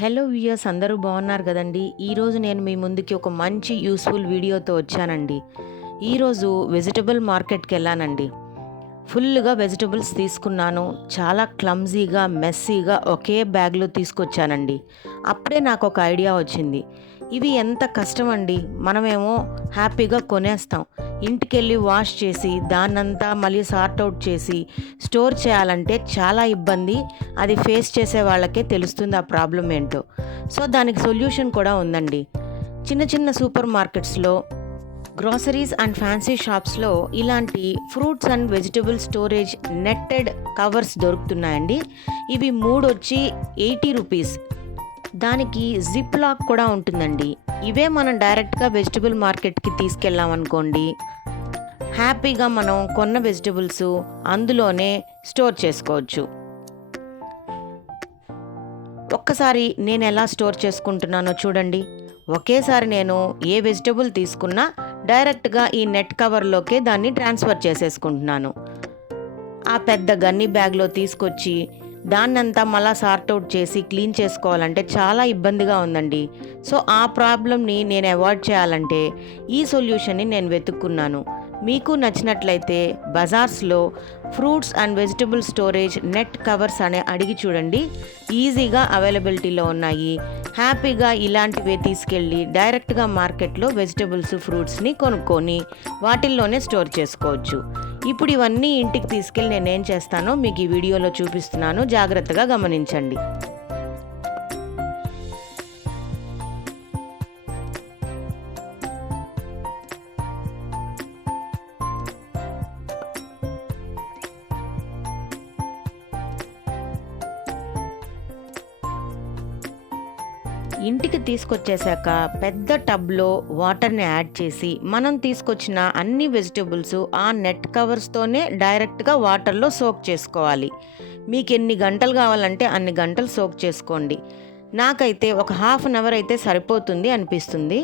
Hello viewers, అందరూ బాగున్నారు కదండి. ఈరోజు నేను మీ ముందుకి ఒక మంచి యూస్ఫుల్ వీడియోతో వచ్చానండి. ఈరోజు వెజిటబుల్ మార్కెట్కి వెళ్ళానండి. ఫుల్గా వెజిటబుల్స్ తీసుకున్నాను. చాలా క్లమ్జీగా మెస్సీగా ఒకే బ్యాగ్లో తీసుకొచ్చానండి. అప్పుడే నాకు ఒక ఐడియా వచ్చింది. ఇవి ఎంత కష్టం అండి. మనమేమో హ్యాపీగా కొనేస్తాం. ఇంటికెళ్ళి వాష్ చేసి దాన్నంతా మళ్ళీ సార్ట్అవుట్ చేసి స్టోర్ చేయాలంటే చాలా ఇబ్బంది. అది ఫేస్ చేసే వాళ్ళకే తెలుస్తుంది ఆ ప్రాబ్లం ఏంటో. సో దానికి సొల్యూషన్ కూడా ఉందండి. చిన్న చిన్న సూపర్ మార్కెట్స్లో, గ్రోసరీస్ అండ్ ఫ్యాన్సీ షాప్స్లో ఇలాంటి fruits and vegetable storage netted covers దొరుకుతున్నాయండి. ఇవి 3 వచ్చి 80 రూపీస్. దానికి జిప్ లాక్ కూడా ఉంటుందండి. ఇవే మనం డైరెక్ట్గా వెజిటబుల్ మార్కెట్కి తీసుకెళ్ళామనుకోండి, హ్యాపీగా మనం కొన్న వెజిటబుల్స్ అందులోనే స్టోర్ చేసుకోవచ్చు. ఒక్కసారి నేను ఎలా స్టోర్ చేసుకుంటున్నానో చూడండి. ఒకేసారి నేను ఏ వెజిటబుల్ తీసుకున్నా డైరెక్ట్గా ఈ నెట్ కవర్లోకే దాన్ని ట్రాన్స్ఫర్ చేసేసుకుంటున్నాను. ఆ పెద్ద గన్ని బ్యాగ్లో తీసుకొచ్చి దాన్నంతా మళ్ళా సార్ట్అవుట్ చేసి క్లీన్ చేసుకోవాలంటే చాలా ఇబ్బందిగా ఉందండి. సో ఆ ప్రాబ్లమ్ని నేను అవాయిడ్ చేయాలంటే ఈ సొల్యూషన్ని నేను వెతుక్కున్నాను. మీకు నచ్చినట్లయితే బజార్స్లో fruits and vegetable storage net covers అనే అడిగి చూడండి. ఈజీగా అవైలబిలిటీలో ఉన్నాయి. హ్యాపీగా ఇలాంటివే తీసుకెళ్ళి డైరెక్ట్గా మార్కెట్లో వెజిటబుల్స్ ఫ్రూట్స్ని కొనుక్కొని వాటిల్లోనే స్టోర్ చేసుకోవచ్చు. ఇప్పుడు ఇవన్నీ ఇంటికి తీసుకెళ్ళి నేనేం చేస్తానో మీకు ఈ వీడియోలో చూపిస్తున్నాను. జాగ్రత్తగా గమనించండి. ఇంటికి తీసుకొచ్చేసాక పెద్ద టబ్లో వాటర్ని యాడ్ చేసి మనం తీసుకొచ్చిన అన్ని వెజిటబుల్స్ ఆ నెట్ కవర్స్తోనే డైరెక్ట్గా వాటర్లో సోక్ చేసుకోవాలి. మీకు ఎన్ని గంటలు కావాలంటే అన్ని గంటలు సోక్ చేసుకోండి. నాకైతే ఒక హాఫ్ అన్ అవర్ అయితే సరిపోతుంది అనిపిస్తుంది.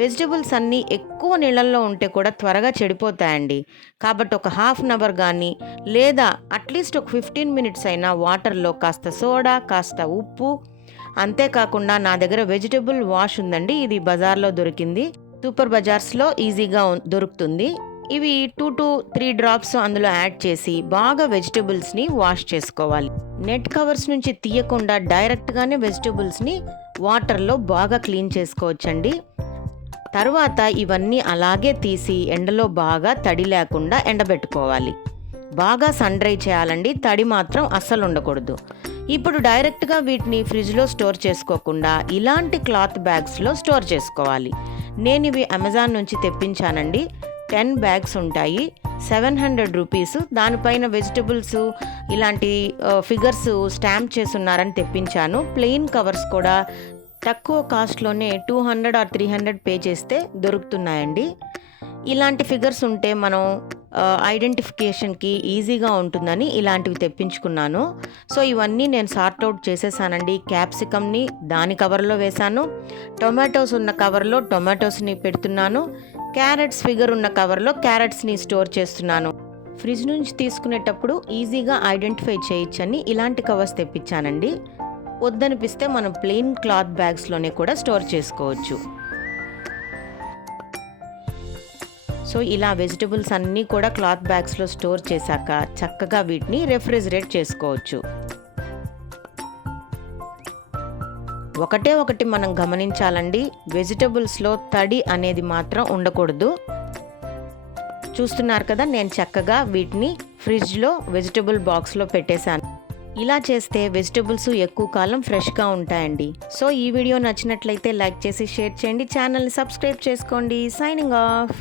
వెజిటబుల్స్ అన్నీ ఎక్కువ నీళ్ళల్లో ఉంటే కూడా త్వరగా చెడిపోతాయండి. కాబట్టి ఒక హాఫ్ అన్ అవర్ కానీ లేదా అట్లీస్ట్ ఒక 15 మినిట్స్ అయినా వాటర్లో కాస్త సోడా, కాస్త ఉప్పు, అంతేకాకుండా నా దగ్గర వెజిటబుల్ వాష్ ఉందండి. ఇది బజార్లో దొరికింది. సూపర్ బజార్స్లో ఈజీగా దొరుకుతుంది. ఇవి 2 to 3 డ్రాప్స్ అందులో యాడ్ చేసి బాగా వెజిటబుల్స్ని వాష్ చేసుకోవాలి. నెట్ కవర్స్ నుంచి తీయకుండా డైరెక్ట్గానే వెజిటబుల్స్ని వాటర్లో బాగా క్లీన్ చేసుకోవచ్చండి. తర్వాత ఇవన్నీ అలాగే తీసి ఎండలో బాగా తడి లేకుండా ఎండబెట్టుకోవాలి. బాగా సన్ డ్రై చేయాలండి. తడి మాత్రం అస్సలు ఉండకూడదు. ఇప్పుడు డైరెక్ట్గా వీటిని ఫ్రిడ్జ్లో స్టోర్ చేసుకోకుండా ఇలాంటి క్లాత్ బ్యాగ్స్లో స్టోర్ చేసుకోవాలి. నేను ఇవి అమెజాన్ నుంచి తెప్పించానండి. 10 బ్యాగ్స్ ఉంటాయి. 700 రూపీస్. దానిపైన వెజిటబుల్స్ ఇలాంటి ఫిగర్స్ స్టాంప్ చేసున్నారని తెప్పించాను. ప్లెయిన్ కవర్స్ కూడా తక్కువ కాస్ట్లోనే 200 or 300 పే చేస్తే దొరుకుతున్నాయండి. ఇలాంటి ఫిగర్స్ ఉంటే మనం ఐడెంటిఫికేషన్కి ఈజీగా ఉంటుందని ఇలాంటివి తెప్పించుకున్నాను. సో ఇవన్నీ నేను సార్ట్అవుట్ చేసేసానండి. క్యాప్సికమ్ని దాని కవర్లో వేశాను. టొమాటోస్ ఉన్న కవర్లో టొమాటోస్ని పెడుతున్నాను. క్యారెట్స్ ఫిగర్ ఉన్న కవర్లో క్యారెట్స్ని స్టోర్ చేస్తున్నాను. ఫ్రిడ్జ్ నుంచి తీసుకునేటప్పుడు ఈజీగా ఐడెంటిఫై చేయొచ్చని ఇలాంటి కవర్స్ తెప్పించానండి. వద్దనిపిస్తే మనం ప్లెయిన్ క్లాత్ బ్యాగ్స్లోనే కూడా స్టోర్ చేసుకోవచ్చు. సో ఇలా వెజిటబుల్స్ అన్నీ కూడా క్లాత్ బ్యాగ్స్లో స్టోర్ చేశాక చక్కగా వీటిని రెఫ్రిజిరేట్ చేసుకోవచ్చు. ఒకటి మనం గమనించాలండి. వెజిటబుల్స్లో తడి అనేది మాత్రం ఉండకూడదు. చూస్తున్నారు కదా, నేను చక్కగా వీటిని ఫ్రిడ్జ్లో వెజిటబుల్ బాక్స్లో పెట్టేశాను. ఇలా చేస్తే వెజిటబుల్స్ ఎక్కువ కాలం ఫ్రెష్గా ఉంటాయండి. సో ఈ వీడియో నచ్చినట్లయితే లైక్ చేసి షేర్ చేయండి. ఛానల్ని సబ్స్క్రైబ్ చేసుకోండి. Signing off.